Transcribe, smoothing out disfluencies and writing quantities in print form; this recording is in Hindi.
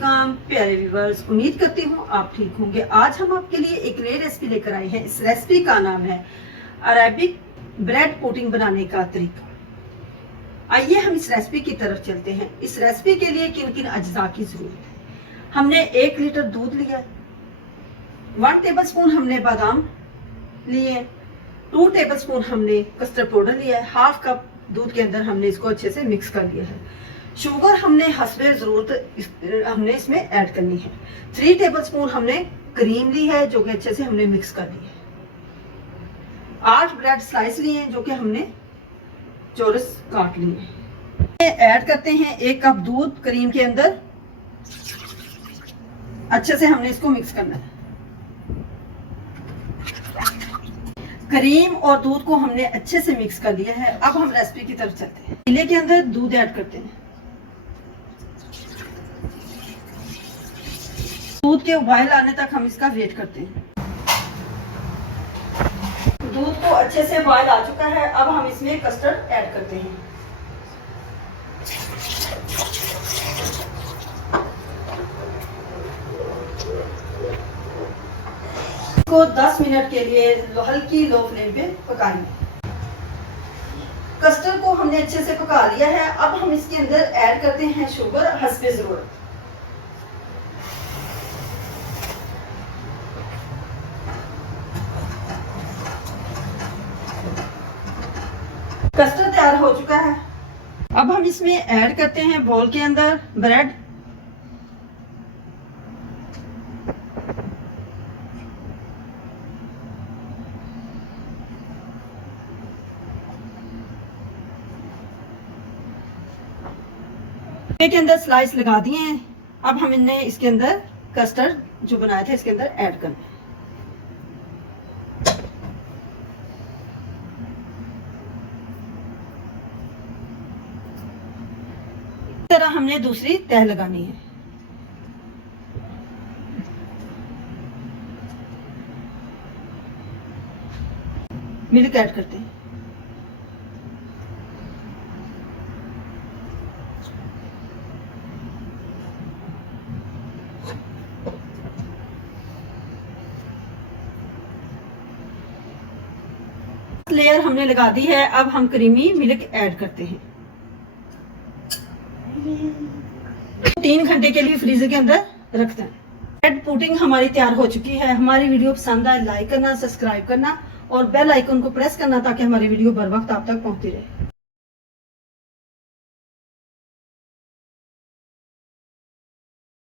वालेकुम प्यारे व्यूवर्स, उम्मीद करती हूँ आप ठीक होंगे। आज हम आपके लिए एक नई रेसिपी लेकर आए हैं। इस रेसिपी का नाम है अरेबिक ब्रेड पुडिंग बनाने का तरीका। आइए हम इस रेसिपी की तरफ चलते हैं। इस रेसिपी के लिए किन किन अज्जा की जरूरत है। हमने 1 लीटर दूध लिया, 1 टेबलस्पून हमने बादाम लिए, 2 टेबलस्पून हमने कस्टर्ड पाउडर लिया है, हाफ कप दूध के अंदर हमने इसको अच्छे से मिक्स कर लिया है। शुगर हमने हस्बे जरूरत हमने इसमें ऐड करनी है। 3 टेबलस्पून हमने क्रीम ली है जो कि अच्छे से हमने मिक्स कर ली है। 8 ब्रेड स्लाइस लिए हैं जो कि हमने चौरस काट लिए हैं। ऐड करते हैं 1 कप दूध क्रीम के अंदर। अच्छे से हमने इसको मिक्स करना है। क्रीम और दूध को हमने अच्छे से मिक्स कर लिया है। अब हम रेसिपी की तरफ चलते हैं। पतीले के अंदर दूध ऐड करते हैं। दूध के उबाल आने तक हम इसका वेट करते हैं। दूध को अच्छे से उबाल आ चुका है। अब हम इसमें कस्टर्ड ऐड करते हैं। इसको 10 मिनट के लिए हल्की लो फ्लेम पे पकाएंगे। कस्टर्ड को हमने अच्छे से पका लिया है। अब हम इसके अंदर ऐड करते हैं शुगर हस्बे जरूरत। कस्टर्ड तैयार हो चुका है। अब हम इसमें ऐड करते हैं बाउल के अंदर ब्रेड। के अंदर स्लाइस लगा दिए हैं। अब हम इन्हें इसके अंदर कस्टर्ड जो बनाए थे इसके अंदर ऐड करना है। इस तरह हमने दूसरी तह लगानी है। मिल्क ऐड करते हैं। लेयर हमने लगा दी है। अब हम क्रीमी मिल्क ऐड करते हैं। 3 घंटे के लिए फ्रीजर के अंदर रखते हैं। ब्रेड पुडिंग हमारी तैयार हो चुकी है। हमारी वीडियो पसंद आए लाइक करना, सब्सक्राइब करना और बेल आइकन को प्रेस करना ताकि हमारी वीडियो बर वक्त आप तक पहुंचती रहे।